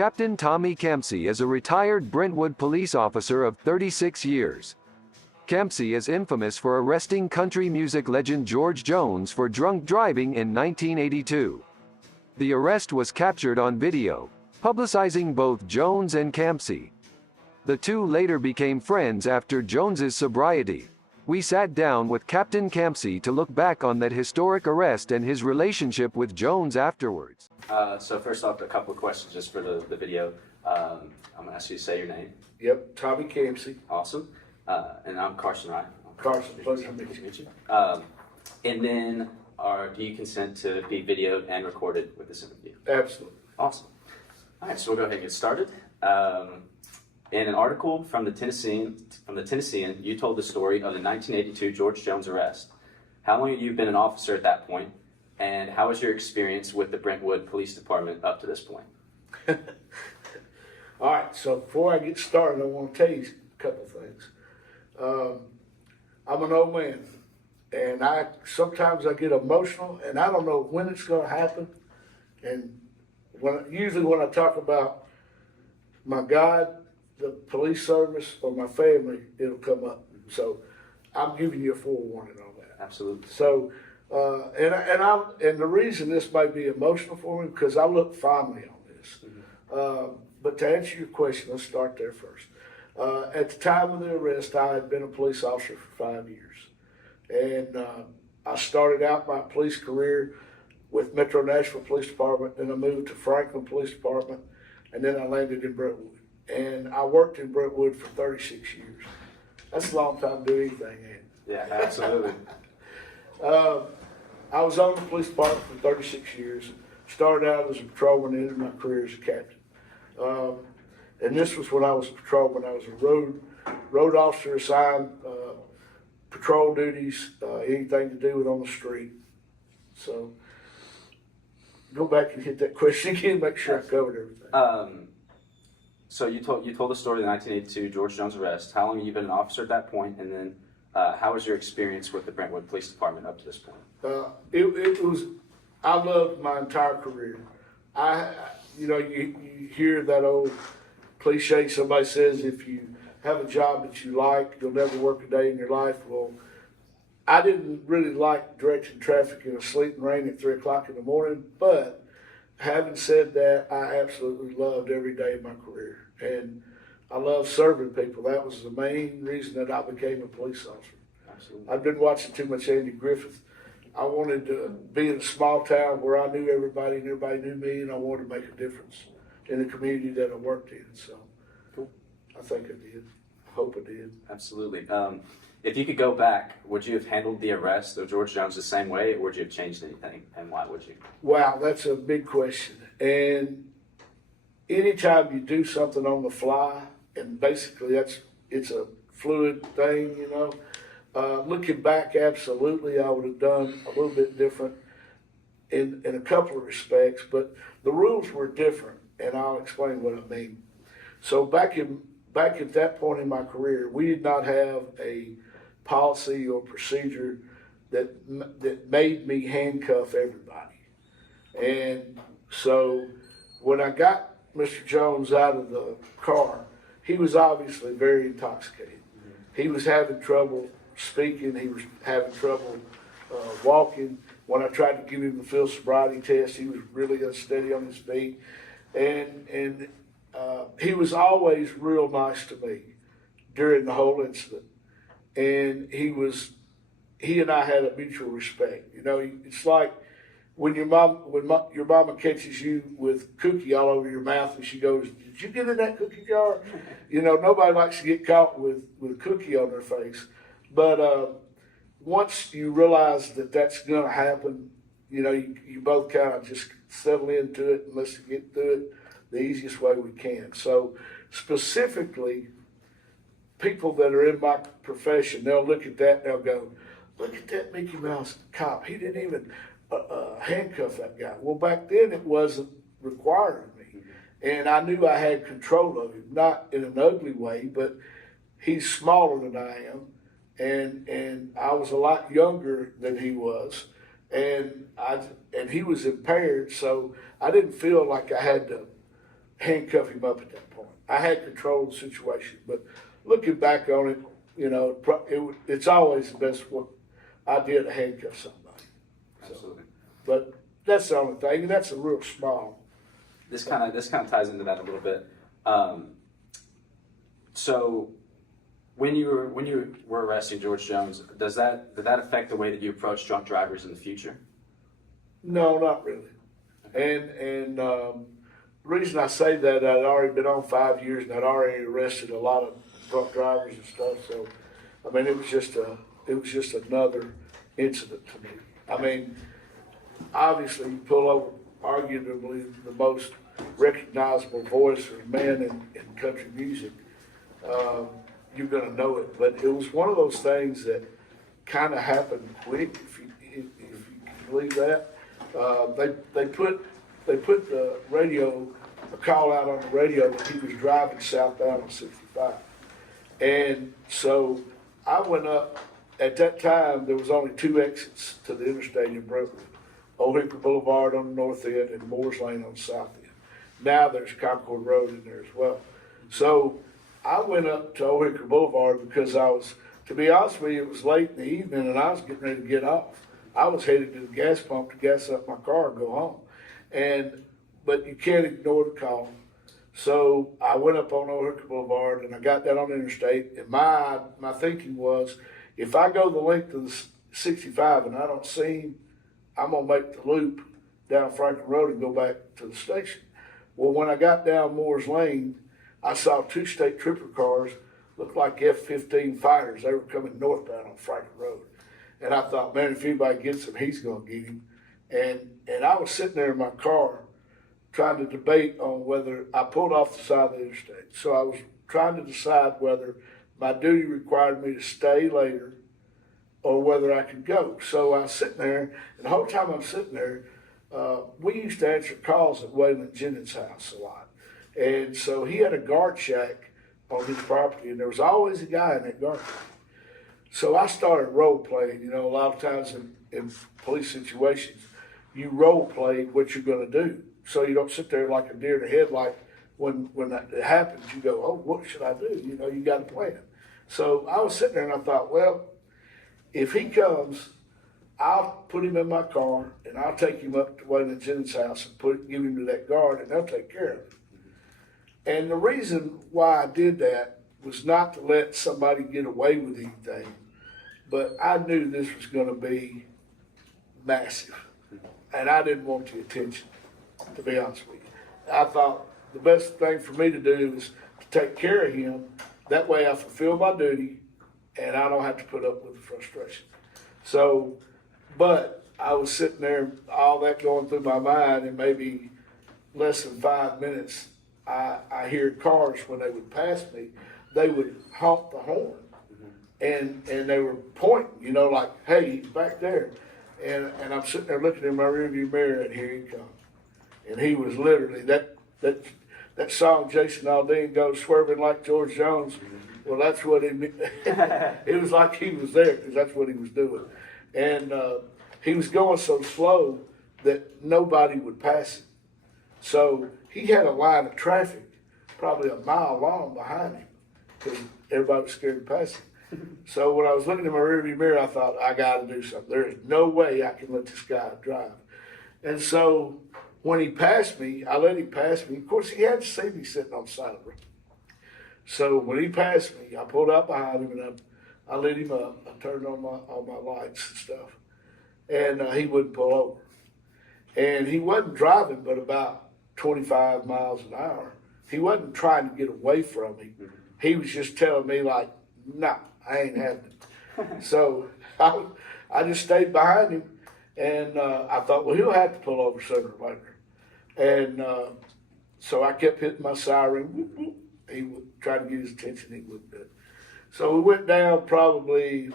Captain Tommy Campsey is a retired Brentwood police officer of 36 years. Campsey is infamous for arresting country music legend George Jones for drunk driving in 1982. The arrest was captured on video, publicizing both Jones and Campsey. The two later became friends after Jones's sobriety. We sat down with Captain Campsey to look back on that historic arrest and his relationship with Jones afterwards. So first off, a couple of questions just for the video. I'm going to ask you to say your name. Yep, Tommy Campsey. Awesome. And I'm Carson Ryan. Carson, pleasure to meet you. And then, do you consent to be videoed and recorded with this interview? Absolutely. Awesome. All right, so we'll go ahead and get started. In an article from the Tennessean, you told the story of the 1982 George Jones arrest. How long have you been an officer at that point, and how was your experience with the Brentwood Police Department up to this point? All right, so before I get started, I want to tell you a couple of things. I'm an old man, and sometimes I get emotional, and I don't know when it's going to happen. And usually when I talk about my God, the police service, or my family, it'll come up. So I'm giving you a forewarning on that. Absolutely. So, and the reason this may be emotional for me because I look fondly on this. Mm-hmm. But to answer your question, let's start there first. At the time of the arrest, I had been a police officer for 5 years. And I started out my police career with Metro Nashville Police Department, then I moved to Franklin Police Department, and then I landed in Brentwood. And I worked in Brentwood for 36 years. That's a long time to do anything, ain't it? Yeah, absolutely. I was on the police department for 36 years. Started out as a patrolman, ended my career as a captain. And this was when I was a patrolman. I was a road officer assigned patrol duties, anything to do with on the street. So go back and hit that question again, make sure I covered everything. So you told the story of the 1982 George Jones arrest. How long have you been an officer at that point, and then how was your experience with the Brentwood Police Department up to this point? I loved my entire career. You hear that old cliche, somebody says if you have a job that you like, you'll never work a day in your life. Well, I didn't really like directing traffic in a sleet and rain at 3 o'clock in the morning, but having said that, I absolutely loved every day of my career. And I love serving people. That was the main reason that I became a police officer. Absolutely. I've been watching too much Andy Griffith. I wanted to be in a small town where I knew everybody and everybody knew me, and I wanted to make a difference in the community that I worked in. So cool. I think I did. I hope I did. Absolutely. If you could go back, would you have handled the arrest of George Jones the same way, or would you have changed anything, and why would you? Wow, that's a big question. And anytime you do something on the fly, and basically it's a fluid thing, you know. Looking back, absolutely, I would have done a little bit different in a couple of respects, but the rules were different, and I'll explain what I mean. So back at that point in my career, we did not have a policy or procedure that made me handcuff everybody. And so when I got Mr. Jones out of the car, he was obviously very intoxicated. Mm-hmm. He was having trouble speaking. He was having trouble walking. When I tried to give him the field sobriety test, he was really unsteady on his feet. And he was always real nice to me during the whole incident. And he and I had a mutual respect. You know, it's like when your mama catches you with cookie all over your mouth and she goes, "Did you get in that cookie jar?" You know, nobody likes to get caught with cookie on their face. But once you realize that that's going to happen, you know, you both kind of just settle into it and let's get through it the easiest way we can. So specifically, people that are in my profession, they'll look at that and they'll go, "Look at that Mickey Mouse cop. He didn't even handcuff that guy." Well, back then it wasn't required of me. And I knew I had control of him, not in an ugly way, but he's smaller than I am. And I was a lot younger than he was. And he was impaired, so I didn't feel like I had to handcuff him up at that point. I had control of the situation, but looking back on it, it's always the best idea to handcuff somebody. Absolutely. But that's the only thing, and that's a real small. This kind of ties into that a little bit. So when you were arresting George Jones, did that affect the way that you approach drunk drivers in the future? No, not really. And the reason I say that, I'd already been on 5 years and I'd already arrested a lot of drunk drivers and stuff. So, I mean, it was just another incident to me. I mean, obviously, you pull over arguably the most recognizable voice or man in country music, you're going to know it. But it was one of those things that kind of happened quick, if you can believe that. They put the radio, a call out on the radio that he was driving southbound on 65. And so I went up. At that time, there was only 2 exits to the interstate in Brentwood. Old Hickory Boulevard on the north end and Moores Lane on the south end. Now there's Concord Road in there as well. So I went up to Old Hickory Boulevard because to be honest with you, it was late in the evening and I was getting ready to get off. I was headed to the gas pump to gas up my car and go home. But you can't ignore the call. So I went up on Old Hickory Boulevard and I got down on the interstate. And my thinking was, if I go the length of the 65 and I don't see him, I'm going to make the loop down Franklin Road and go back to the station. Well, when I got down Moores Lane, I saw 2 state trooper cars, looked like F-15 fighters. They were coming northbound on Franklin Road. And I thought, man, if anybody gets him, he's going to get him. And I was sitting there in my car trying to debate on whether I pulled off the side of the interstate. So I was trying to decide whether my duty required me to stay later or whether I could go. So I was sitting there, and the whole time I'm sitting there, we used to answer calls at Waylon Jennings' house a lot. And so he had a guard shack on his property, and there was always a guy in that guard shack. So I started role playing. A lot of times in police situations, you role play what you're going to do. So you don't sit there like a deer in the headlight. When that happens, you go, oh, what should I do? You got a plan. So I was sitting there and I thought, well, if he comes, I'll put him in my car and I'll take him up to Waylon Jennings' house and give him to that guard and they'll take care of him. And the reason why I did that was not to let somebody get away with anything, but I knew this was going to be massive. And I didn't want the attention, to be honest with you. I thought the best thing for me to do was to take care of him. That way I fulfill my duty and I don't have to put up with the frustration. So, but I was sitting there, all that going through my mind, and maybe less than 5 minutes, I hear cars when they would pass me, they would honk the horn. And they were pointing, like, hey, he's back there. And I'm sitting there looking in my rearview mirror, and here he comes. And he was literally, that song, Jason Aldean goes swerving like George Jones. Well, that's what it was like he was there, because that's what he was doing. And he was going so slow that nobody would pass him. So he had a line of traffic probably a mile long behind him because everybody was scared to pass him. So when I was looking in my rearview mirror, I thought, I got to do something. There is no way I can let this guy drive. And so when he passed me, I let him pass me. Of course, he had to see me sitting on the side of the road. So when he passed me, I pulled up behind him and I lit him up. I turned on my lights and stuff. And he wouldn't pull over. And he wasn't driving but about 25 miles an hour. He wasn't trying to get away from me. He was just telling me like, nah, I ain't having it. So I just stayed behind him. And I thought, well, he'll have to pull over sooner or later. And so I kept hitting my siren. Whoop, whoop. He would try to get his attention. He wouldn't do it. So we went down probably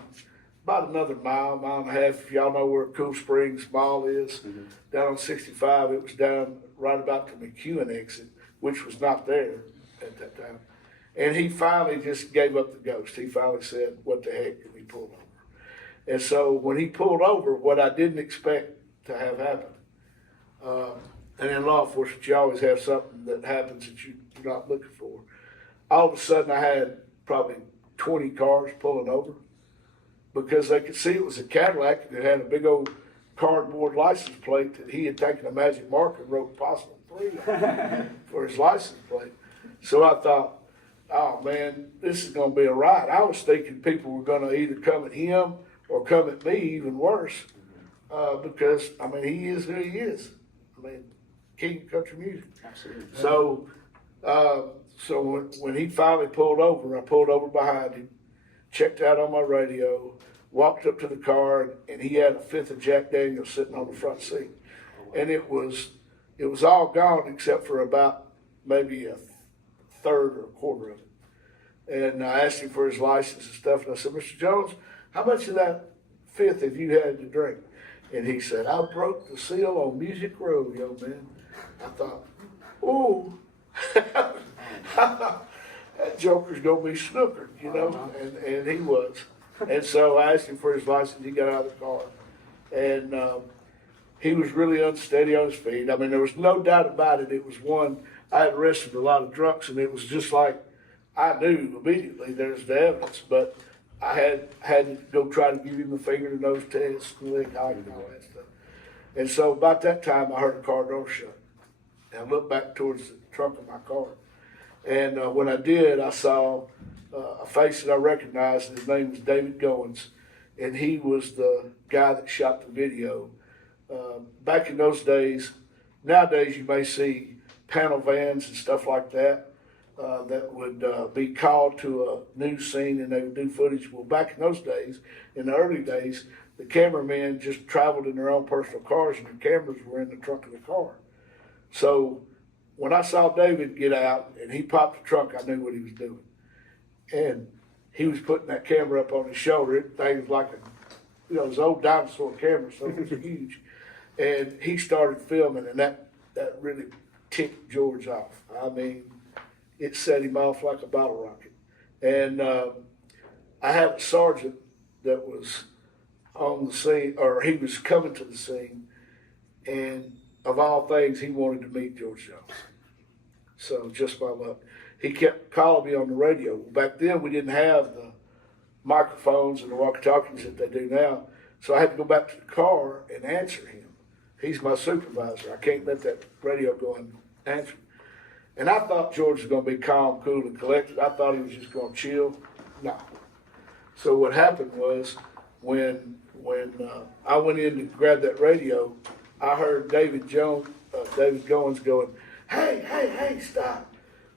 about another mile and a half. If y'all know where Cool Springs Mall is, down on 65, it was down right about the McEwen exit, which was not there at that time. And he finally just gave up the ghost. He finally said, what the heck, and he pulled over. And so when he pulled over, what I didn't expect to have happen, and in law enforcement, you always have something that happens that you're not looking for. All of a sudden, I had probably 20 cars pulling over because they could see it was a Cadillac and it had a big old cardboard license plate that he had taken a magic marker and wrote possible 3 for his license plate. So I thought, oh man, this is going to be a riot. I was thinking people were going to either come at him or come at me, even worse, because, I mean, he is who he is. I mean, king of country music. Absolutely. So, when he finally pulled over, I pulled over behind him, checked out on my radio, walked up to the car, and he had a fifth of Jack Daniels sitting on the front seat. And it was all gone except for about maybe a third or a quarter of it. And I asked him for his license and stuff, and I said, Mr. Jones, how much of that fifth have you had to drink? And he said, I broke the seal on Music Row, young man. I thought, ooh, that joker's going to be snookered, you know, and he was. And so I asked him for his license. He got out of the car. And he was really unsteady on his feet. I mean, there was no doubt about it. It was one, I had arrested a lot of drunks, and it was just like, I knew immediately there's the evidence, but I had to go try to give him the finger to nose test, lick eye, and all that stuff. And so about that time, I heard the car door shut. And I looked back towards the trunk of my car. And when I did, I saw a face that I recognized, and his name was David Goins, and he was the guy that shot the video. Back in those days, nowadays you may see panel vans and stuff like that that would be called to a news scene and they would do footage. Well, back in those days, in the early days, the cameramen just traveled in their own personal cars and the cameras were in the trunk of the car. So when I saw David get out and he popped the trunk, I knew what he was doing. And he was putting that camera up on his shoulder. It thing was like his old dinosaur camera, so it was huge. And he started filming, and that really ticked George off. I mean, it set him off like a bottle rocket. And I had a sergeant that was on the scene, or he was coming to the scene, and of all things, he wanted to meet George Jones. So just by luck. He kept calling me on the radio. Back then, we didn't have the microphones and the walkie-talkies that they do now. So I had to go back to the car and answer him. He's my supervisor. I can't let that radio go and answer him. And I thought George was going to be calm, cool, and collected. I thought he was just going to chill. No. So what happened was when I went in to grab that radio, I heard David Goins going, hey, stop.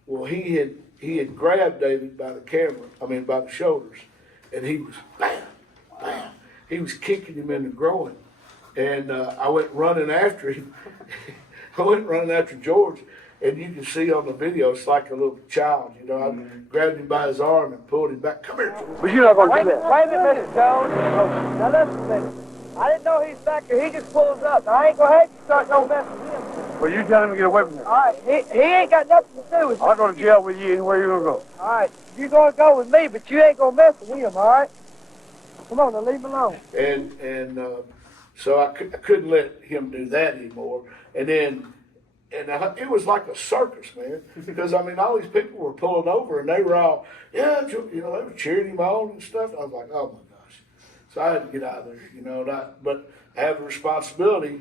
Well, he had grabbed David by the shoulders, and he was bam, bam. He was kicking him in the groin, and I went running after him. I went running after George, and you can see on the video, it's like a little child, you know. I grabbed him by his arm and pulled him back. Come here, George. But you're not going to do that. Wait a minute, Mr. Jones. Now listen a minute. I didn't know he's back here. He just pulls up. Now, I ain't going to have you start no mess with him. Well, you tell him to get away from here. All right, he ain't got nothing to do with I'll go to jail with you. Anywhere you're going to go. All right, you're going to go with me, but you ain't going to mess with him, all right? Come on, now leave him alone. And so I couldn't let him do that anymore. And it was like a circus, man. Because, I mean, all these people were pulling over, and they were all, they were cheering him on and stuff. I was like, oh, my gosh. So I had to get out of there, you know. But I have a responsibility.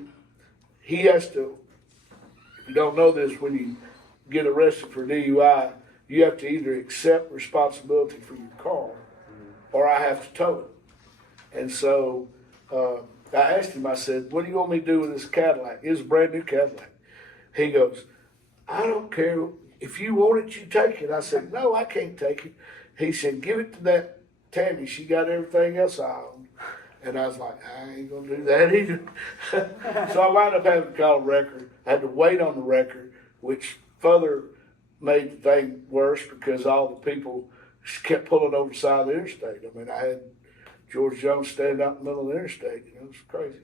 He has to, if you don't know this, when you get arrested for DUI, you have to either accept responsibility for your car or I have to tow it. And so I asked him, I said, what do you want me to do with this Cadillac? It was a brand new Cadillac. He goes, I don't care. If you want it, you take it. I said, no, I can't take it. He said, give it to that Tammy. She got everything else I own. And I was like, I ain't going to do that either. So I wound up having to call a record. I had to wait on the record, which further made the thing worse because all the people kept pulling over the side of the interstate. I mean, I had George Jones standing out in the middle of the interstate. You know, it was crazy.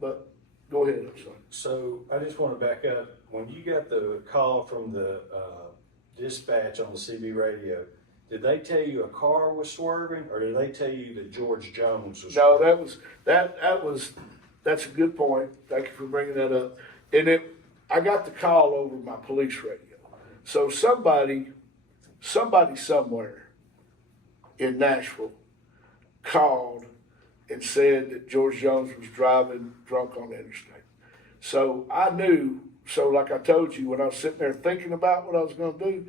But go ahead, I'm sorry. So I just want to back up. When you got the call from the dispatch on the CB radio, did they tell you a car was swerving, or did they tell you that George Jones was No, swerving? that's a good point. Thank you for bringing that up. And I got the call over my police radio. So somebody somewhere in Nashville called and said that George Jones was driving drunk on the interstate. So I knew, so like I told you, when I was sitting there thinking about what I was going to do,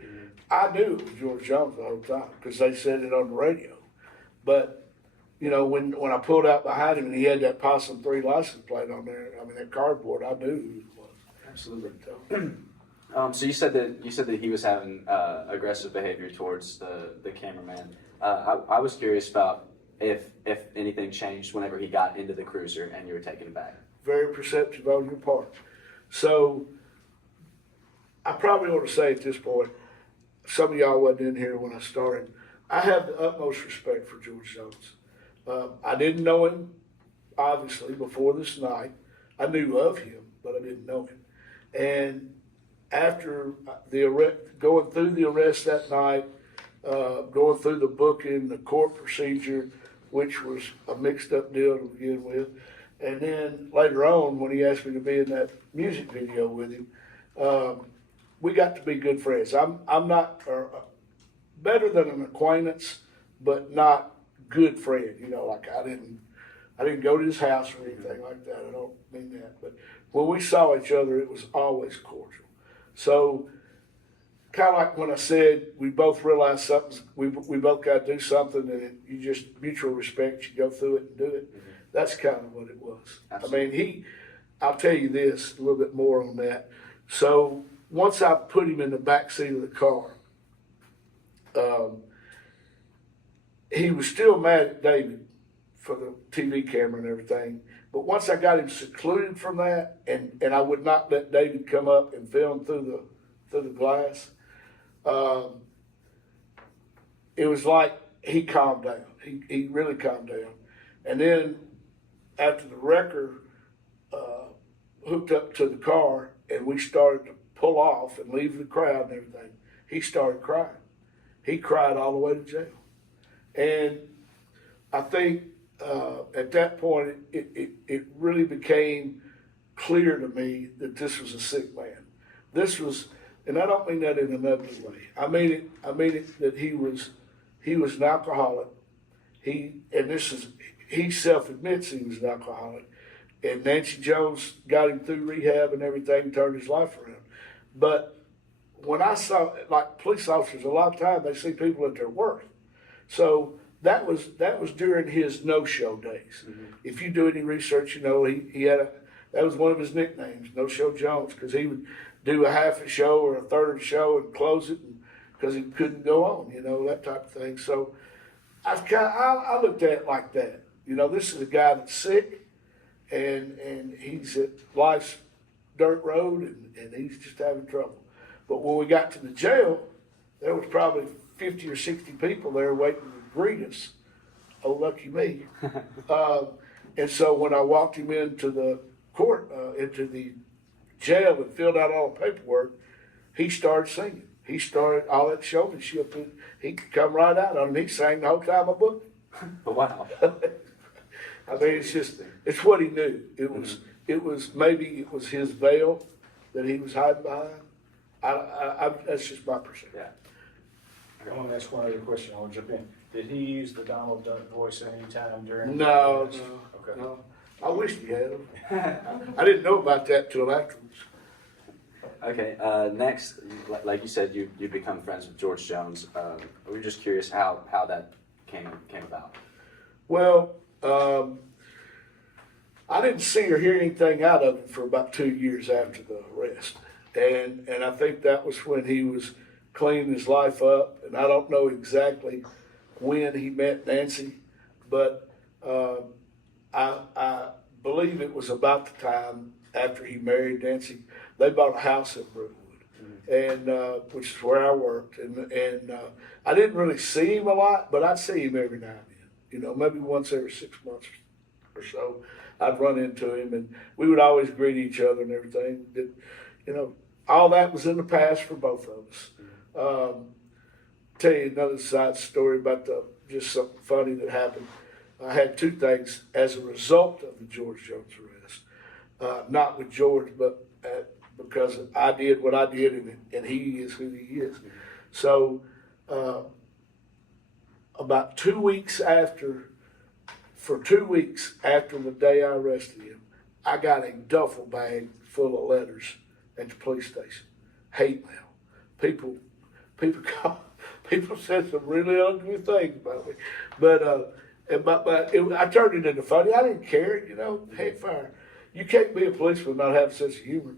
I knew it was George Jones the whole time because they said it on the radio. But, you know, when I pulled out behind him and he had that Possum 3 license plate on there, I mean, that cardboard, I knew who it was. Absolutely. So you said that he was having aggressive behavior towards the cameraman. I was curious about if anything changed whenever he got into the cruiser and you were taking it back. Very perceptive on your part. So I probably ought to say at this point, some of y'all wasn't in here when I started. I have the utmost respect for George Jones. I didn't know him, obviously, before this night. I knew of him, but I didn't know him. And after the arrest, going through the arrest that night, going through the booking, the court procedure, which was a mixed up deal to begin with, and then later on when he asked me to be in that music video with him, we got to be good friends. I'm not better than an acquaintance, but not good friend. You know, like I didn't go to his house or anything like that. I don't mean that, but when we saw each other, it was always cordial. So, kind of like when I said we both realized something, we both got to do something, and you just mutual respect. You go through it and do it. Mm-hmm. That's kind of what it was. Absolutely. I mean, I'll tell you this a little bit more on that. So once I put him in the back seat of the car, he was still mad at David for the TV camera and everything. But once I got him secluded from that, and I would not let David come up and film through the glass, it was like he calmed down. He really calmed down. And then after the wrecker hooked up to the car and we started to pull off and leave the crowd and everything, he started crying. He cried all the way to jail. And I think at that point, it really became clear to me that this was a sick man. This was, and I don't mean that in an ugly way. I mean it that he was an alcoholic. He self admits he was an alcoholic. And Nancy Jones got him through rehab and everything, turned his life around. But when I saw, like police officers, a lot of times they see people at their worst. So that was during his no-show days. Mm-hmm. If you do any research, you know he had that was one of his nicknames, No-Show Jones, because he would do a half a show or a third of the show and close it because he couldn't go on, you know, that type of thing. So I looked at it like that. You know, this is a guy that's sick, and he's at life's dirt road, and he's just having trouble. But when we got to the jail, there was probably 50 or 60 people there waiting to greet us. Oh, lucky me. And so when I walked him into the court, into the jail and filled out all the paperwork, he started singing. He started all that showmanship. He could come right out on it. He sang the whole time I booked him. Wow. I mean, it's what he knew. It was maybe it was his veil that he was hiding behind. That's just my perception. Yeah. I want to ask one other question. I want to jump in. Did he use the Donald Duck voice any time during? No. Okay. No. I wish he had him. I didn't know about that till afterwards. Okay. Next, like you said, you become friends with George Jones. We're just curious how that came about. Well, I didn't see or hear anything out of him for about 2 years after the arrest, and I think that was when he was cleaning his life up. And I don't know exactly when he met Nancy, but I believe it was about the time after he married Nancy. They bought a house in Brookwood, and which is where I worked, and I didn't really see him a lot, but I'd see him every now and then. You know, maybe once every 6 months or so, I'd run into him, and we would always greet each other and everything. You know, all that was in the past for both of us. Tell you another side story about just something funny that happened. I had two things as a result of the George Jones arrest. Not with George, but because I did what I did, and he is who he is. So about 2 weeks after, for 2 weeks after the day I arrested him, I got a duffel bag full of letters at the police station. Hate mail. People said some really ugly things about me, but I turned it into funny. I didn't care, heck fire. You can't be a policeman and not have a sense of humor,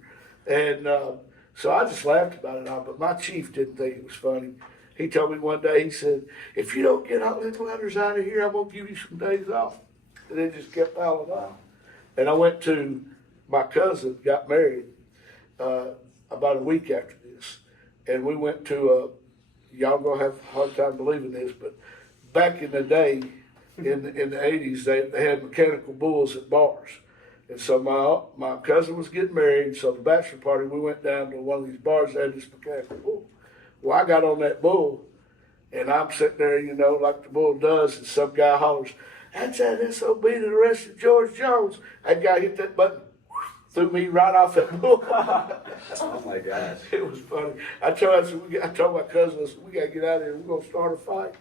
and so I just laughed about it all. But my chief didn't think it was funny. He told me one day, he said, "If you don't get all these letters out of here, I'm gonna give you some days off." And it just kept piling on. And I went to my cousin, got married about a week after this, and we went to y'all gonna have a hard time believing this, but back in the day, in the 80s, they had mechanical bulls at bars. And so my cousin was getting married, so the bachelor party, we went down to one of these bars that had this mechanical bull. Well, I got on that bull, and I'm sitting there, like the bull does, and some guy hollers, "That's that SOB that arrested George Jones." That guy hit that button, threw me right off that bull. Oh my gosh. It was funny. I told my cousin, I said, "We got to get out of here. We're going to start a fight."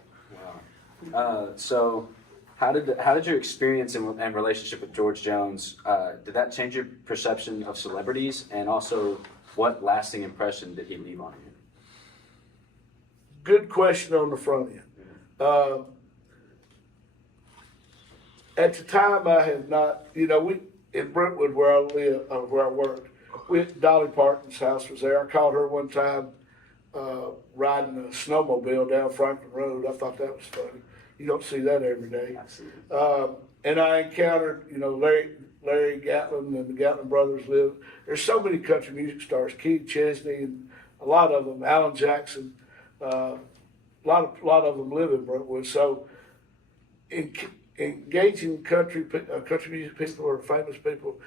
Wow. So how did your experience and relationship with George Jones, did that change your perception of celebrities? And also, what lasting impression did he leave on you? Good question on the front end. At the time, I had not, we in Brentwood where I live, where I worked, Dolly Parton's house was there. I caught her one time riding a snowmobile down Franklin Road. I thought that was funny. You don't see that every day. And I encountered, Larry Gatlin and the Gatlin brothers live. There's so many country music stars, Keith Chesney, and a lot of them, Alan Jackson. A lot of them live in Brentwood. So engaging country music people or famous people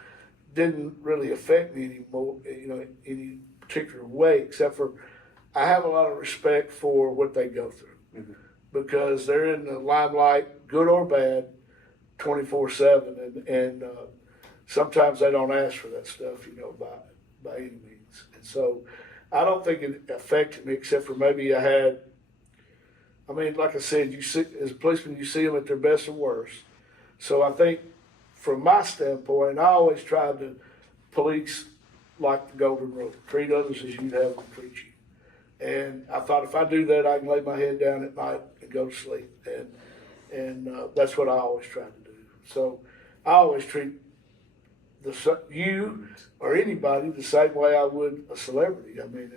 didn't really affect me anymore, any particular way, except for I have a lot of respect for what they go through because they're in the limelight, good or bad, 24/7, and sometimes they don't ask for that stuff, by any means. And so I don't think it affected me, except for maybe like I said, as a policeman, you see them at their best and worst. So I think from my standpoint, I always tried to police like the golden rule, treat others as you'd have them treat you. And I thought if I do that, I can lay my head down at night and go to sleep. And that's what I always tried to do. So I always treat you or anybody the same way I would a celebrity. I mean,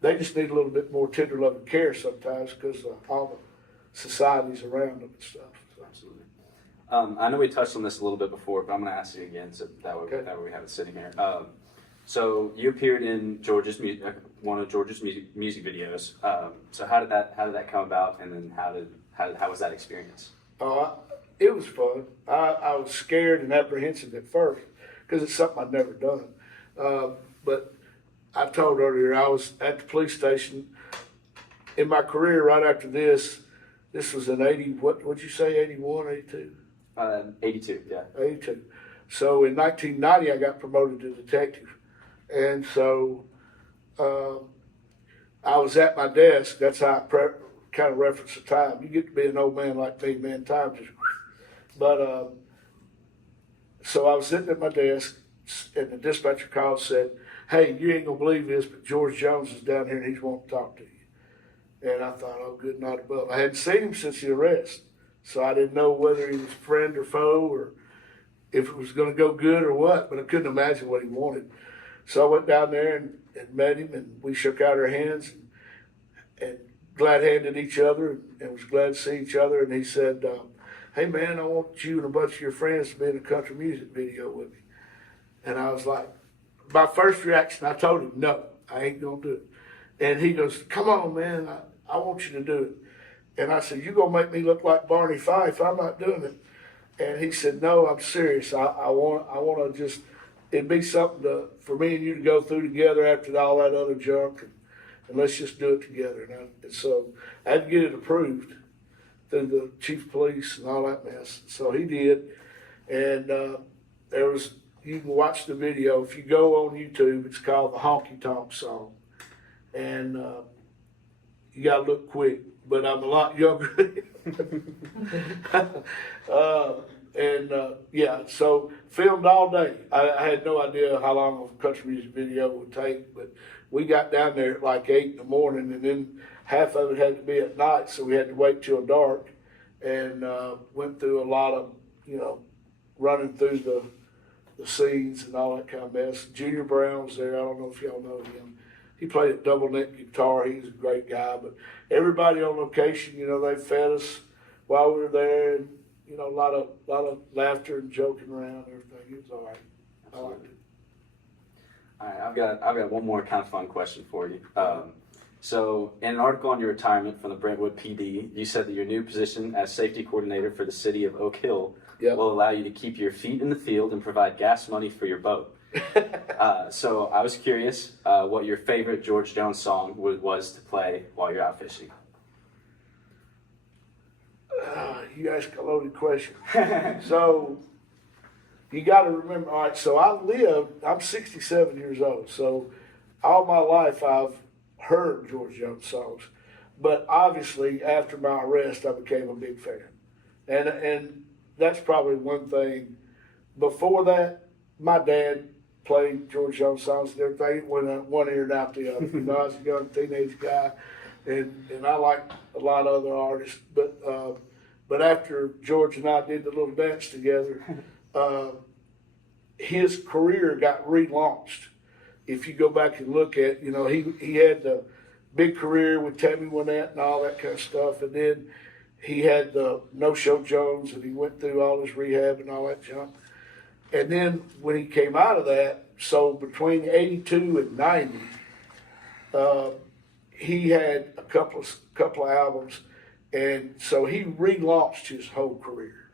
they just need a little bit more tender love and care sometimes because of all the societies around them and stuff. So. Absolutely. I know we touched on this a little bit before, but I'm going to ask you again, so that way we have it sitting here. So you appeared in one of George's music videos. So how did that come about, and then how was that experience? It was fun. I was scared and apprehensive at first because it's something I'd never done. But I told earlier, I was at the police station in my career right after this. This was in 80, what'd you say, 81, 82? 82, yeah. 82. So in 1990, I got promoted to detective. And so I was at my desk. That's how I kind of reference the time. You get to be an old man like me, man, time just... But so I was sitting at my desk, and the dispatcher called and said, "Hey, you ain't gonna believe this, but George Jones is down here and he's wanting to talk to you." And I thought, oh, good night above. I hadn't seen him since the arrest, so I didn't know whether he was friend or foe or if it was gonna go good or what, but I couldn't imagine what he wanted. So I went down there and met him, and we shook out our hands and glad-handed each other and was glad to see each other. And he said, "Hey, man, I want you and a bunch of your friends to be in a country music video with me." And I was like, my first reaction, I told him, no, I ain't going to do it. And he goes, "Come on, man, I want you to do it." And I said, "You're going to make me look like Barney Fife. I'm not doing it." And he said, "No, I'm serious. I want to just, it'd be something for me and you to go through together after all that other junk, and let's just do it together." And so I had to get it approved through the chief of police and all that mess. So he did. And there was you can watch the video. If you go on YouTube, it's called the Honky Tonk Song. And you got to look quick, but I'm a lot younger. Yeah, so filmed all day. I had no idea how long a country music video would take, but we got down there at like 8 in the morning, and then half of it had to be at night, so we had to wait till dark, and went through a lot of, running through the scenes and all that kind of mess. Junior Brown was there. I don't know if y'all know him. He played a double neck guitar. He's a great guy. But everybody on location, they fed us while we were there, and a lot of laughter and joking around and everything. It was all right. I liked it. All right, I've got one more kind of fun question for you. So, in an article on your retirement from the Brentwood PD, you said that your new position as safety coordinator for the city of Oak Hill will allow you to keep your feet in the field and provide gas money for your boat. So, I was curious what your favorite George Jones song was to play while you're out fishing. You asked a loaded question. So, you got to remember, all right, so I'm 67 years old, so all my life I've heard George Jones songs, but obviously after my arrest I became a big fan, and that's probably one thing. Before that, my dad played George Jones songs and everything. It went one ear and out the other. I was a young teenage guy, and I liked a lot of other artists, but after George and I did the little dance together, his career got relaunched. If you go back and look at, he had the big career with Tammy Wynette and all that kind of stuff, and then he had the No Show Jones, and he went through all his rehab and all that junk. And then when he came out of that, so between 82 and 90, he had a couple of albums, and so he relaunched his whole career.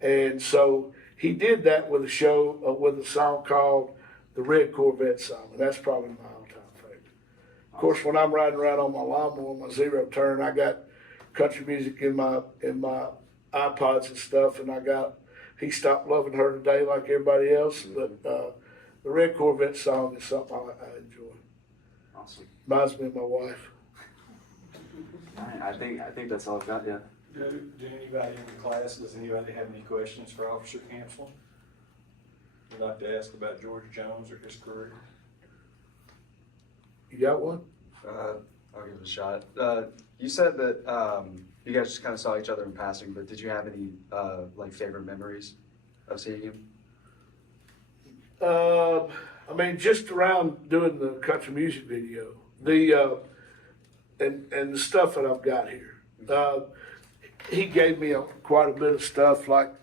And so he did that with with a song called the Red Corvette Song, and that's probably my all-time favorite. Of course, when I'm riding around on my lawnmower, my zero turn, I got country music in my iPods and stuff, and He Stopped Loving Her Today like everybody else, but the Red Corvette Song is something I enjoy. Awesome. Reminds me of my wife. All right, I think that's all I've got. Yeah. Do anybody in the class, does anybody have any questions for Officer Campsey? Would like to ask about George Jones or his career? You got one? I'll give it a shot. You said that you guys just kind of saw each other in passing, but did you have any favorite memories of seeing him? Just around doing the country music video, and the stuff that I've got here. He gave me quite a bit of stuff, like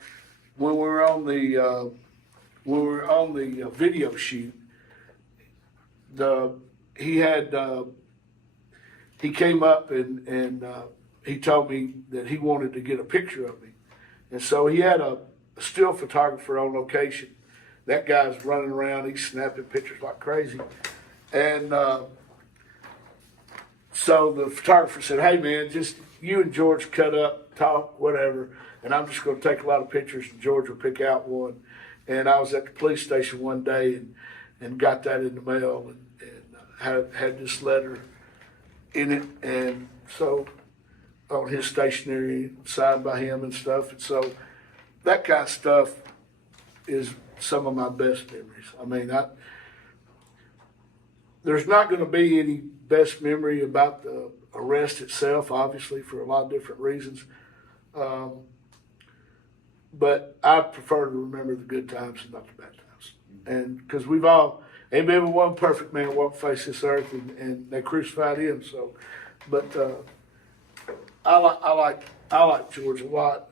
when we were on the video shoot. He came up and he told me that he wanted to get a picture of me, and so he had a still photographer on location. That guy's running around, he's snapping pictures like crazy, and so the photographer said, "Hey man, just you and George cut up, talk, whatever, and I'm just going to take a lot of pictures, and George will pick out one." And I was at the police station one day and got that in the mail, and had this letter in it, and so on his stationery, signed by him and stuff. And so that kind of stuff is some of my best memories. There's not going to be any best memory about the arrest itself, obviously, for a lot of different reasons. But I prefer to remember the good times and not the bad times. And because ain't been one perfect man walk face this earth, and they crucified him. So, but I like George a lot.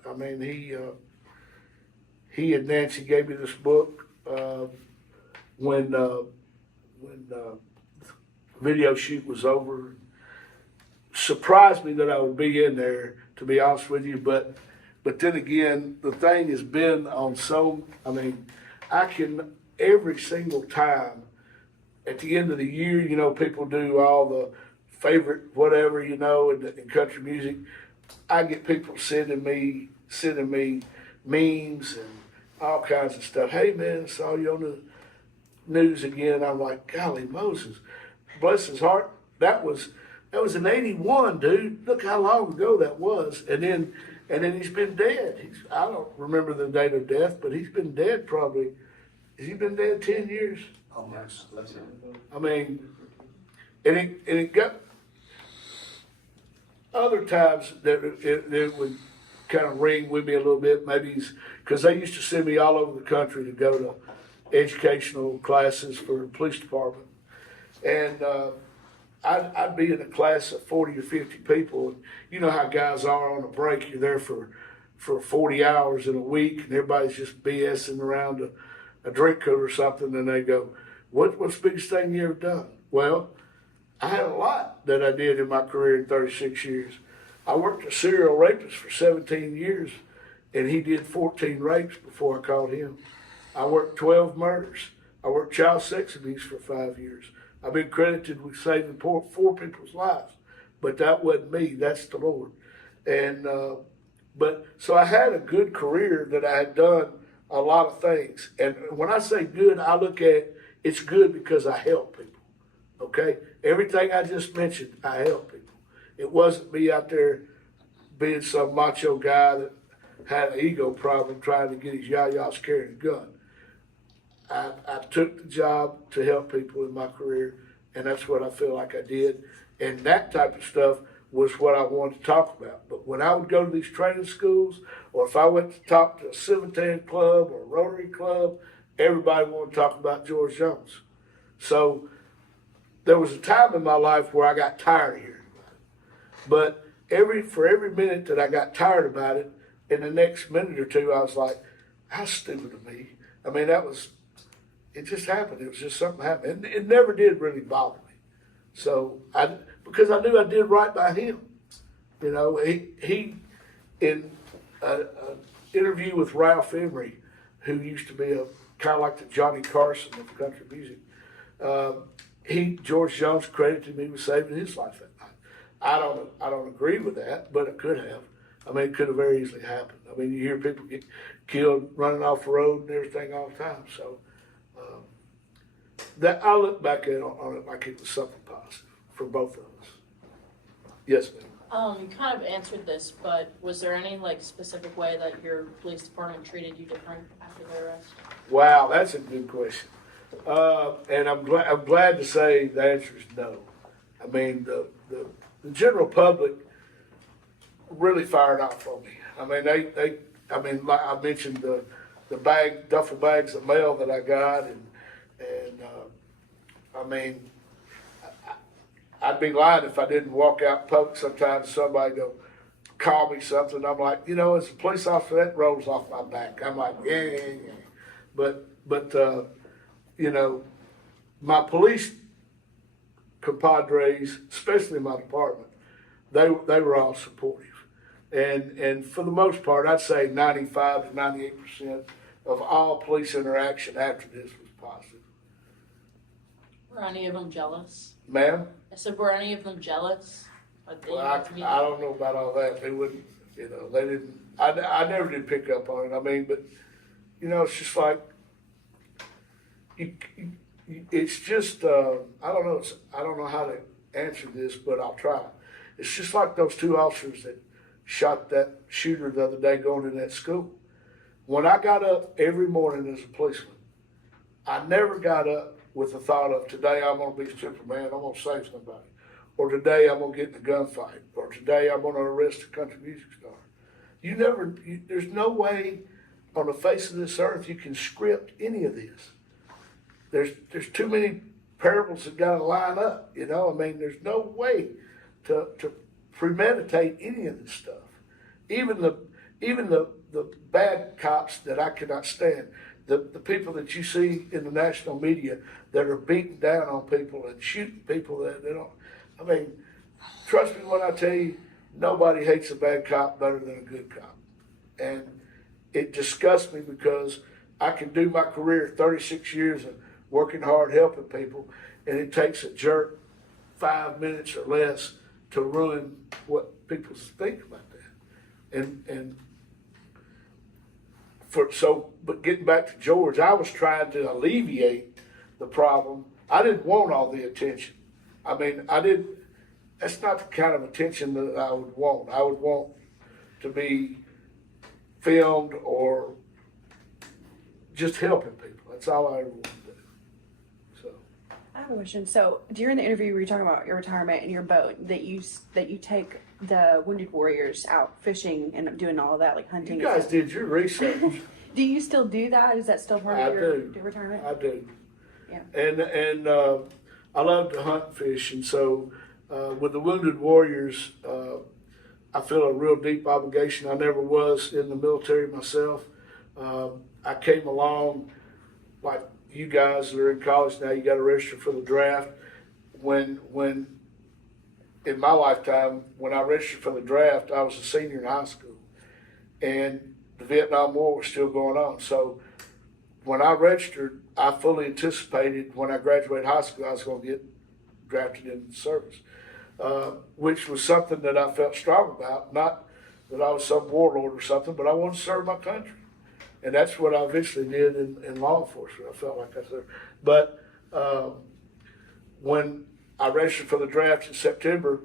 He and Nancy gave me this book when the video shoot was over. Surprised me that I would be in there, to be honest with you, but then again, the thing has been on I can, every single time, at the end of the year, people do all the favorite whatever, in country music. I get people sending me memes and all kinds of stuff. Hey man, I saw you on the news again. I'm like, golly Moses, bless his heart. That was in '81, dude. Look how long ago that was. And then he's been dead. I don't remember the date of death, but he's been dead probably. Has he been dead 10 years? Almost. I mean, and it got other times that it would kind of ring with me a little bit. Maybe he's because they used to send me all over the country to go to educational classes for the police department, and I'd be in a class of 40 or 50 people. And you know how guys are on a break. You're there for 40 hours in a week, and everybody's just BSing around a drink cooler or something. And they go, "What's the biggest thing you ever done?" Well, I had a lot that I did in my career in 36 years. I worked a serial rapist for 17 years, and he did 14 rapes before I caught him. I worked 12 murders. I worked child sex abuse for 5 years. I've been credited with saving four people's lives, but that wasn't me. That's the Lord. And so I had a good career that I had done a lot of things. And when I say good, I look at it's good because I help people. Okay, everything I just mentioned, I help people. It wasn't me out there being some macho guy that had an ego problem trying to get his yayas carrying a gun. I took the job to help people in my career, and that's what I feel like I did. And that type of stuff was what I wanted to talk about. But when I would go to these training schools, or if I went to talk to a Civitan club or a Rotary club, everybody wanted to talk about George Jones. So there was a time in my life where I got tired of hearing about it. But for every minute that I got tired about it, in the next minute or two, I was like, how stupid of me. I mean, it just happened. It was just something happened. And it never did really bother me. So, because I knew I did right by him. You know, he in an interview with Ralph Emery, who used to be kind of like the Johnny Carson of country music, George Jones credited me with saving his life that night. I don't agree with that, but it could have. I mean, it could have very easily happened. I mean, you hear people get killed running off the road and everything all the time. So that I look back on it like it was something positive for both of us. Yes, ma'am. You kind of answered this, but was there any specific way that your police department treated you different after the arrest? Wow, that's a good question. And I'm glad to say the answer is no. I mean, the general public really fired off on me. I mean, like I mentioned the duffel bags of mail that I got, and I mean, I'd be lying if I didn't walk out in public sometimes. Somebody go call me something. I'm like, as a police officer, that rolls off my back. I'm like, yeah. But my police compadres, especially my department, they were all supportive. And for the most part, I'd say 95 to 98% of all police interaction after this was positive. Were any of them jealous? Ma'am? I said, were any of them jealous? Well, I don't know about all that. They wouldn't, they didn't, I never did pick up on it. I mean, but, it's just like, it's just, I don't know how to answer this, but I'll try. It's just like those two officers that shot that shooter the other day going to that school. When I got up every morning as a policeman, I never got up with the thought of today I'm going to be Superman, I'm going to save somebody, or today I'm going to get in a gunfight, or today I'm going to arrest a country music star. There's no way on the face of this earth you can script any of this. There's too many parables that got to line up. I mean, there's no way to premeditate any of this stuff. Even the bad cops that I cannot stand, the people that you see in the national media that are beating down on people and shooting people that they don't. I mean, trust me when I tell you, nobody hates a bad cop better than a good cop. And it disgusts me because I can do my career 36 years of working hard, helping people, and it takes a jerk 5 minutes or less to ruin what people think about that. And but getting back to George, I was trying to alleviate the problem. I didn't want all the attention. I mean, that's not the kind of attention that I would want. I would want to be filmed or just helping people. That's all I ever wanted to do. So. I have a question. So during the interview, we were talking about your retirement and your boat that you take the wounded warriors out fishing and doing all of that, like hunting. You guys did your research. Do you still do that? Is that still part of your retirement? I do. Yeah. And I love to hunt and fish, and so with the wounded warriors, I feel a real deep obligation. I never was in the military myself. I came along like you guys that are in college now. You got to register for the draft. When in my lifetime, when I registered for the draft, I was a senior in high school, and the Vietnam War was still going on. So when I registered, I fully anticipated when I graduated high school, I was going to get drafted into the service, which was something that I felt strong about. Not that I was some warlord or something, but I wanted to serve my country. And that's what I eventually did in law enforcement. I felt like I served. But when I registered for the draft in September,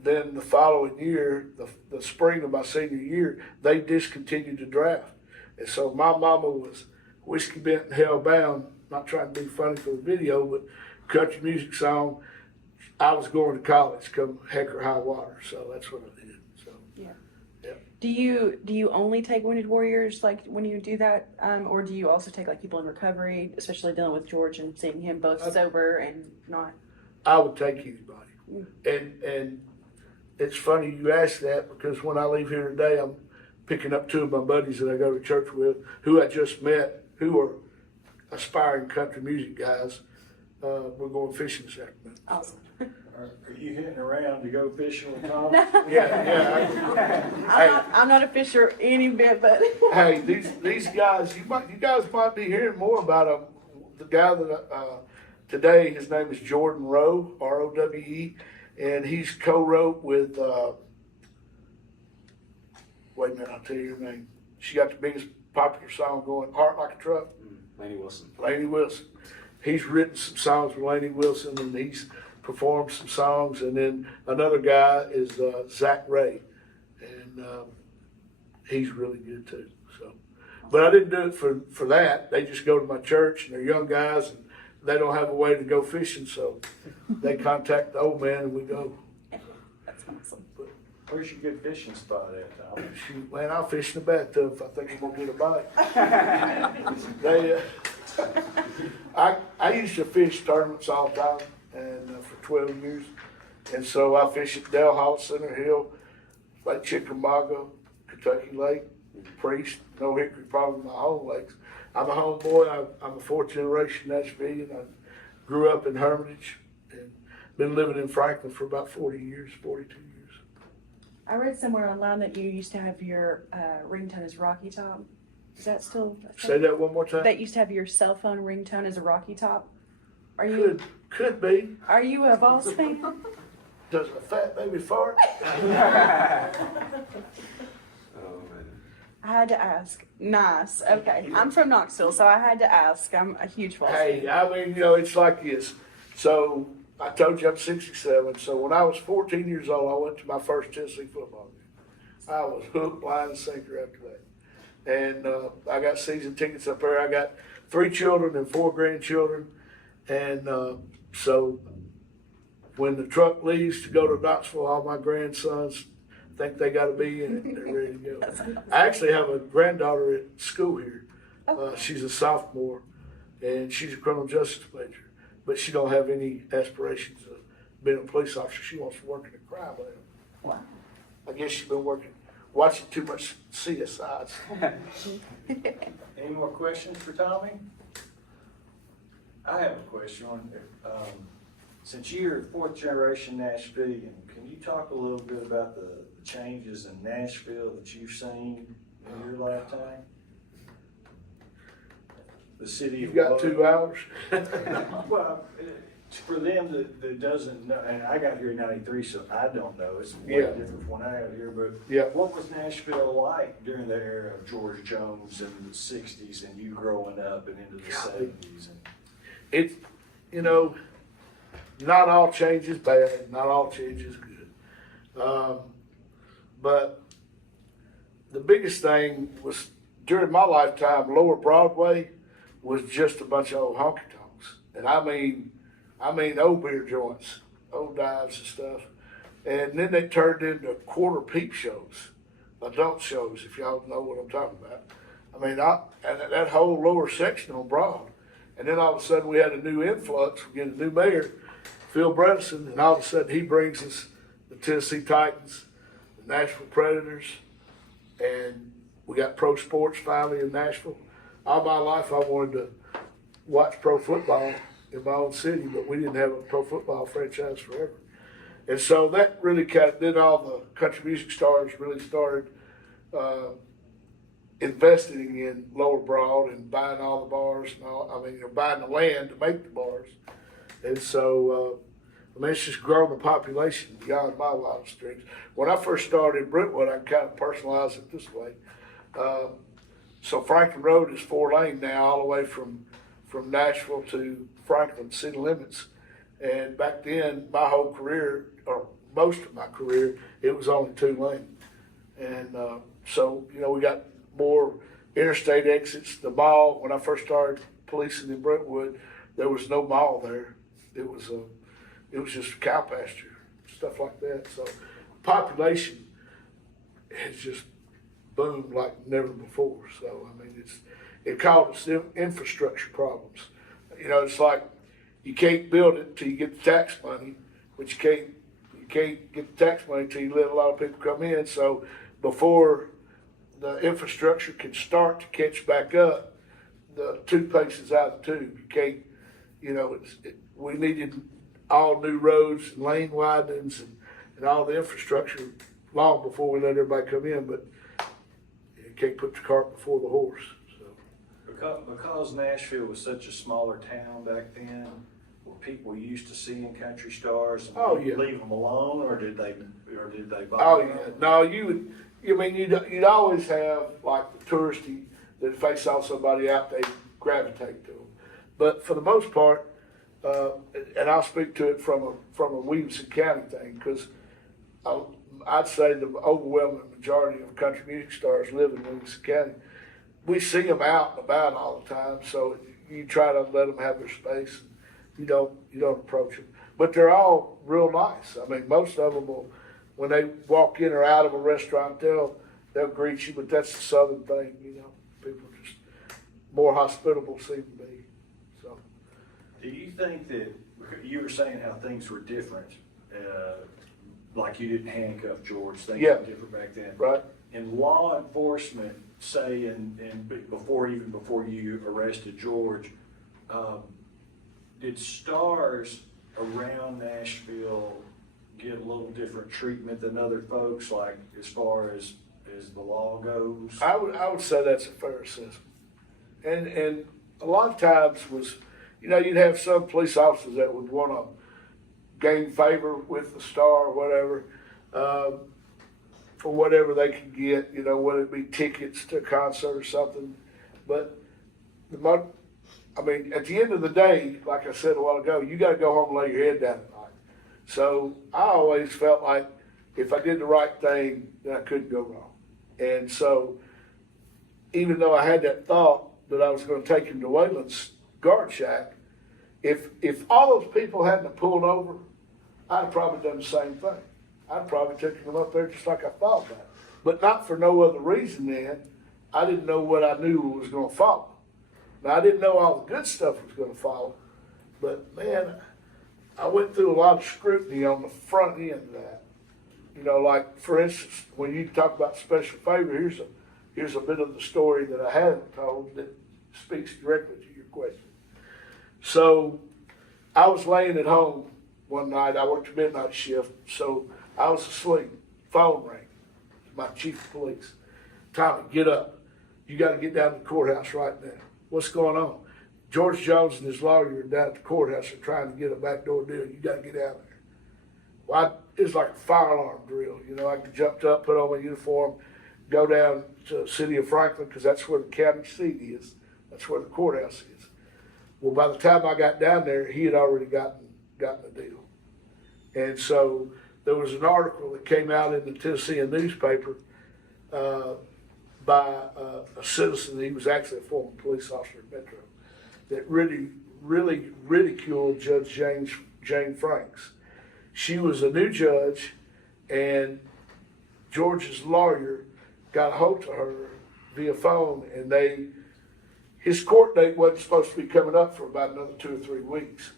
then the following year, the spring of my senior year, they discontinued the draft. And so my mama was whiskey bent and hell bound, not trying to be funny for the video, but country music song. I was going to college come heck or high water, so that's what I did. So yeah. Yeah. Do you only take wounded warriors like when you do that, or do you also take like people in recovery, especially dealing with George and seeing him both sober and not? I would take anybody, and it's funny you ask that because when I leave here today, I'm picking up two of my buddies that I go to church with, who I just met, who are aspiring country music guys. We're going fishing this afternoon. Awesome. Are you hitting around to go fishing with Tom? Yeah. I'm not a fisher any bit, but Hey, these guys, you guys might be hearing more about them. The guy that today, his name is Jordan Rowe, R-O-W-E, and he's co-wrote with. Wait a minute, I'll tell you her name. She got the biggest popular song going, "Heart Like a Truck." Laney Wilson. Laney Wilson. He's written some songs with Laney Wilson, and he's performed some songs. And then another guy is Zach Ray, and he's really good too. So, but I didn't do it for that. They just go to my church, and they're young guys, and they don't have a way to go fishing, so they contact the old man, and we go. that's awesome. Where's your good fishing spot at, Tom? Shoot, man, I'll fish in the bathtub if I think I'm gonna get a bite. I used to fish tournaments all the time, and for 12 years, and so I fish at Dale Hall, Center Hill, Lake Chickamauga, Kentucky Lake, Priest, No Hickory, probably my home lakes. I'm a homeboy. I'm a fourth generation Nashvilleian. I grew up in Hermitage and been living in Franklin for about 42 years. I read somewhere online that you used to have your ringtone as Rocky Top. Is that still? Say that one more time. That used to have your cell phone ringtone as a Rocky Top. Are you? Could be. Are you a Vols fan? Does a fat baby fart? Oh man. I had to ask. Nice. Okay. I'm from Knoxville, so I had to ask. I'm a huge Vols fan. Hey, I mean, it's like this. So I told you I'm 67. So when I was 14 years old, I went to my first Tennessee football game. I was hook, line, and sinker after that. And I got season tickets up there. I got 3 children and 4 grandchildren. And so when the truck leaves to go to Knoxville, all my grandsons think they got to be in it. They're ready to go. I actually have a granddaughter at school here. She's a sophomore, and she's a criminal justice major. But she don't have any aspirations of being a police officer. She wants to work in a crime lab. Wow. I guess she's been watching too much CSIs. Any more questions for Tommy? I have a question. Since you're fourth generation Nashvilleian, can you talk a little bit about the changes in Nashville that you've seen in your lifetime? The city You've of got love. 2 hours. Well, For them that doesn't know, and I got here in '93, so I don't know. It's way Yeah. different from when I got here. But Yeah. what was Nashville like during the era of George Jones in the '60s, and you growing up and into the '70s? It's, you know, not all change is bad, not all change is good. But the biggest thing was during my lifetime, Lower Broadway was just a bunch of old honky tonks. And I mean old beer joints, old dives and stuff. And then they turned into quarter peep shows, adult shows, if y'all know what I'm talking about. I mean, and that whole lower section on Broad. And then all of a sudden we had a new influx. We get a new mayor, Phil Bredesen, and all of a sudden he brings us the Tennessee Titans, the Nashville Predators, and we got pro sports finally in Nashville. All my life I wanted to watch pro football in my own city, but we didn't have a pro football franchise forever. And so that really then all the country music stars really started investing in Lower Broad and buying all the bars and all. I mean, buying the land to make the bars. And so, it's just grown the population beyond my wildest dreams. When I first started in Brentwood, I can kind of personalize it this way. So Franklin Road is 4-lane now, all the way from Nashville to Franklin city limits. And back then, my whole career, or most of my career, it was only 2-lane. And so, we got more interstate exits. The mall, when I first started policing in Brentwood, there was no mall there. It was just a cow pasture, stuff like that. So population has just boomed like never before. So, it caused us infrastructure problems. It's like you can't build it till you get the tax money, but you can't get the tax money till you let a lot of people come in. So before the infrastructure can start to catch back up, the toothpaste is out of the tube. You can't, we needed all new roads and lane widenings and all the infrastructure long before we let everybody come in, but you can't put the cart before the horse. So. Because Nashville was such a smaller town back then, were people used to seeing country stars and leave them alone, or did they bother? Oh yeah, no, you'd always have like the touristy that if they saw somebody out, they gravitate to them. But for the most part, and I'll speak to it from a Williamson County thing, because I'd say the overwhelming majority of country music stars live in Williamson County. We see them out and about all the time, so you try to let them have their space. You don't approach them, but they're all real nice. Most of them will, when they walk in or out of a restaurant, they'll greet you. But that's the Southern thing, People just more hospitable seem to be. So, do you think that you were saying how things were different, like you didn't handcuff George? Things were different back then, right? In law enforcement, say, before you arrested George, did stars around Nashville get a little different treatment than other folks, like as far as the law goes? I would say that's a fair assessment. And a lot of times was, you'd have some police officers that would want to gain favor with the star or whatever, for whatever they can get, whether it be tickets to a concert or something. But at the end of the day, like I said a while ago, you got to go home and lay your head down at night. So I always felt like if I did the right thing, then I couldn't go wrong. And so even though I had that thought that I was going to take him to Wayland's guard shack, if all those people hadn't pulled over, I'd have probably done the same thing. I'd probably taken them up there just like I thought about it. But not for no other reason then. I didn't know what I knew was going to follow. Now, I didn't know all the good stuff was going to follow. But, man, I went through a lot of scrutiny on the front end of that. Like, for instance, when you talk about special favor, here's a bit of the story that I haven't told that speaks directly to your question. So I was laying at home one night. I worked a midnight shift, so I was asleep. Phone rang. My chief of police. Tommy, get up. You got to get down to the courthouse right now. What's going on? George Jones and his lawyer are down at the courthouse are trying to get a backdoor deal. You got to get out of there. Well, it was like a fire alarm drill. You know, I jumped up, put on my uniform, go down to the city of Franklin because that's where the county seat is. That's where the courthouse is. Well, by the time I got down there, he had already gotten the deal. And so there was an article that came out in the Tennessee newspaper by a citizen. He was actually a former police officer at Metro that really ridiculed Judge Jane Franks. She was a new judge, and George's lawyer got a hold of her via phone, and his court date wasn't supposed to be coming up for about another 2 or 3 weeks.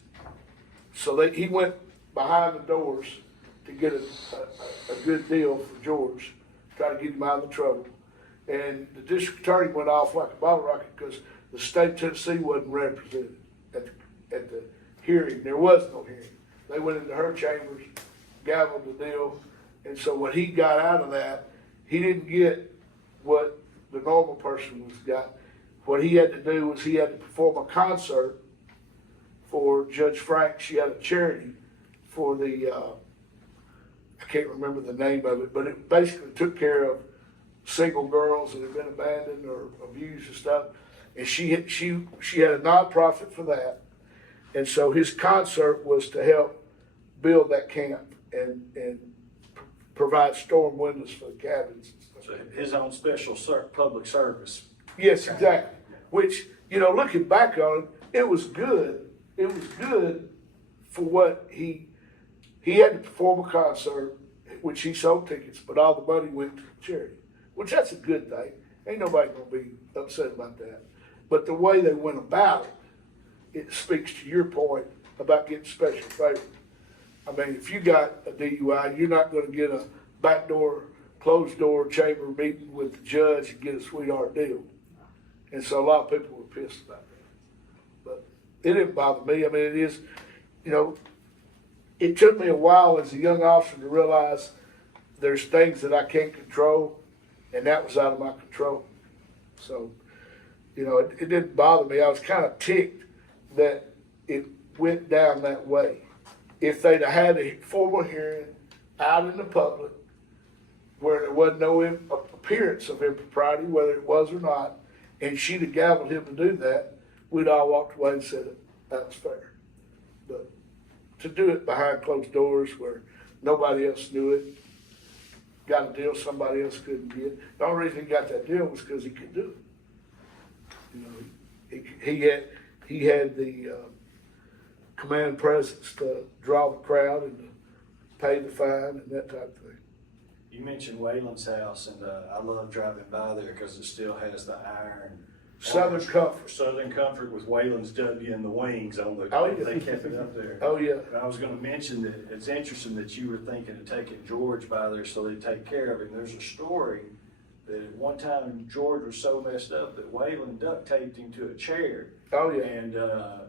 So he went behind the doors to get a good deal for George, try to get him out of the trouble. And the district attorney went off like a bottle rocket because the state of Tennessee wasn't represented at the hearing. There was no hearing. They went into her chambers, gavelled the deal, and so what he got out of that, he didn't get what the normal person was got. What he had to do was he had to perform a concert for Judge Frank. She had a charity for the, I can't remember the name of it, but it basically took care of single girls that had been abandoned or abused and stuff. And she had a nonprofit for that. And so his concert was to help build that camp and provide storm windows for the cabins. So his own special public service. Yes, exactly. Which, you know, looking back on it, it was good. It was good for what he had to perform a concert, which he sold tickets, but all the money went to the charity, which that's a good thing. Ain't nobody gonna be upset about that. But the way they went about it, it speaks to your point about getting special favor. I mean, if you got a DUI, you're not going to get a backdoor, closed door chamber meeting with the judge and get a sweetheart deal. And so a lot of people were pissed about that. But it didn't bother me. I mean, it is, you know, it took me a while as a young officer to realize there's things that I can't control, and that was out of my control. So, you know, it didn't bother me. I was kind of ticked that it went down that way. If they'd have had a formal hearing out in the public where there wasn't no appearance of impropriety, whether it was or not, and she'd have gavelled him to do that, we'd all walked away and said that was fair. But to do it behind closed doors where nobody else knew it, got a deal somebody else couldn't get. The only reason he got that deal was because he could do it. You know, he had the command presence to draw the crowd and to pay the fine and that type of thing. You mentioned Waylon's house, and I love driving by there because it still has the iron. Southern Comfort. Southern Comfort with Waylon's W in the wings on the. Oh, yeah. They kept it up there. Oh yeah. And I was going to mention that it's interesting that you were thinking of taking George by there so they'd take care of him. There's a story that at one time George was so messed up that Waylon duct taped him to a chair. Oh yeah. And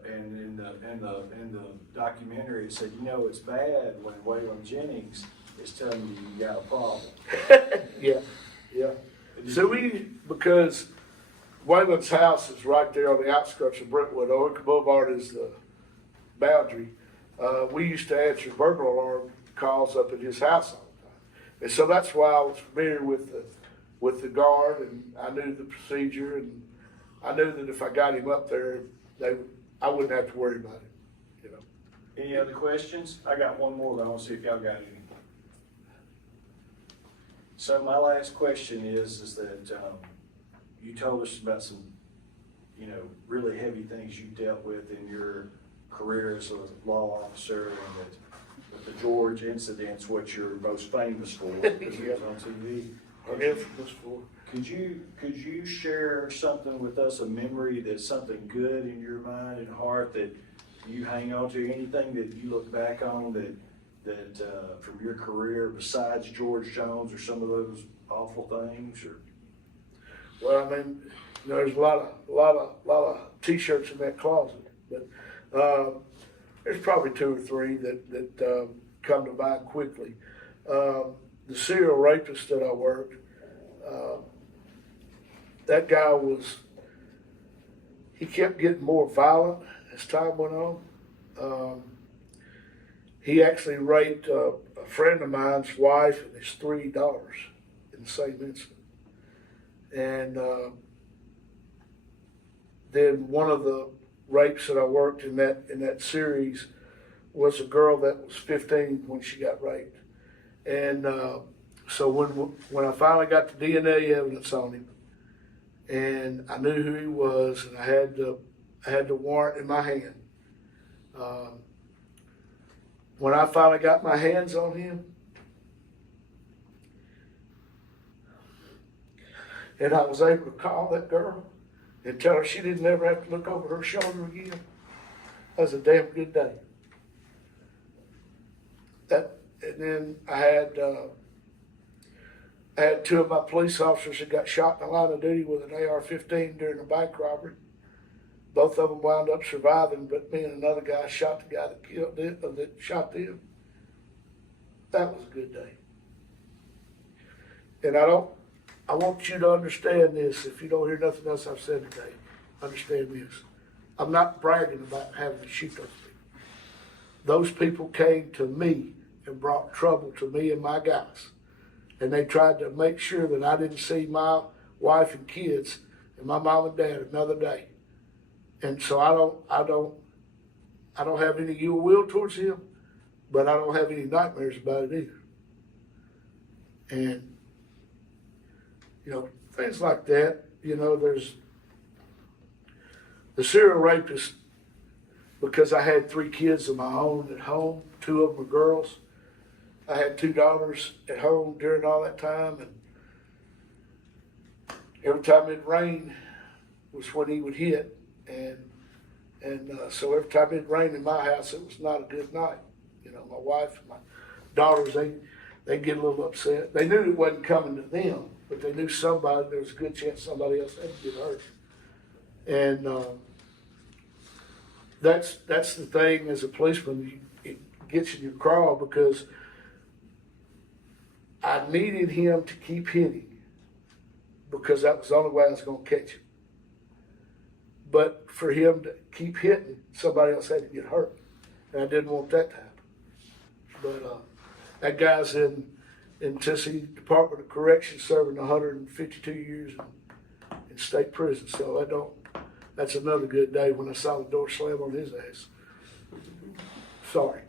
in the documentary it said, you know, it's bad when Waylon Jennings is telling you you got a problem. Yeah, yeah. So because Waylon's house is right there on the outskirts of Brentwood. Oak Boulevard is the boundary. We used to answer burglar alarm calls up at his house all the time. And so that's why I was familiar with the guard, and I knew the procedure, and I knew that if I got him up there, I wouldn't have to worry about him, you know. Any other questions? I got one more, but I want to see if y'all got any. So my last question is that you told us about some, you know, really heavy things you dealt with in your career as a law officer, and that the George incident's what you're most famous for because it was on TV. I'm infamous for. Could you share something with us, a memory that's something good in your mind and heart that you hang on to? Anything that you look back on that from your career besides George Jones or some of those awful things? Or Well, I mean, you know, there's a lot of T-shirts in that closet, but there's probably 2 or 3 that come to mind quickly. The serial rapist that I worked, that guy he kept getting more violent as time went on. He actually raped a friend of mine's wife and his 3 daughters in the same incident. And then one of the rapes that I worked in that series was a girl that was 15 when she got raped. And so when I finally got the DNA evidence on him, and I knew who he was, and I had the warrant in my hand. When I finally got my hands on him, and I was able to call that girl and tell her she didn't ever have to look over her shoulder again, that was a damn good day. And then I had 2 of my police officers that got shot in the line of duty with an AR-15 during a bank robbery. Both of them wound up surviving, but me and another guy shot the guy that killed them, that shot them. That was a good day. And I want you to understand this. If you don't hear nothing else I've said today, understand this. I'm not bragging about having to shoot those people. Those people came to me and brought trouble to me and my guys. And they tried to make sure that I didn't see my wife and kids and my mom and dad another day. And so I don't have any ill will towards him, but I don't have any nightmares about it either. And, you know, things like that, you know, there's the serial rapist, because I had 3 kids of my own at home, 2 of them were girls. I had 2 daughters at home during all that time, and every time it rained was when he would hit. And so every time it rained in my house, it was not a good night. You know, my wife and my daughters, they get a little upset. They knew it wasn't coming to them, but they knew there was a good chance somebody else had to get hurt. And that's the thing as a policeman, it gets in your craw, because I needed him to keep hitting, because that was the only way I was going to catch him. But for him to keep hitting, somebody else had to get hurt. And I didn't want that to happen. But that guy's in Tennessee Department of Corrections serving 152 years in state prison. So that's another good day when I saw the door slam on his ass. Sorry.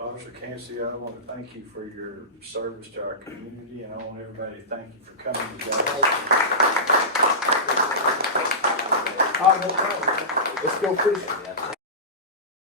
Officer Campsey, I want to thank you for your service to our community, and I want everybody to thank you for coming together. Let's go fishing.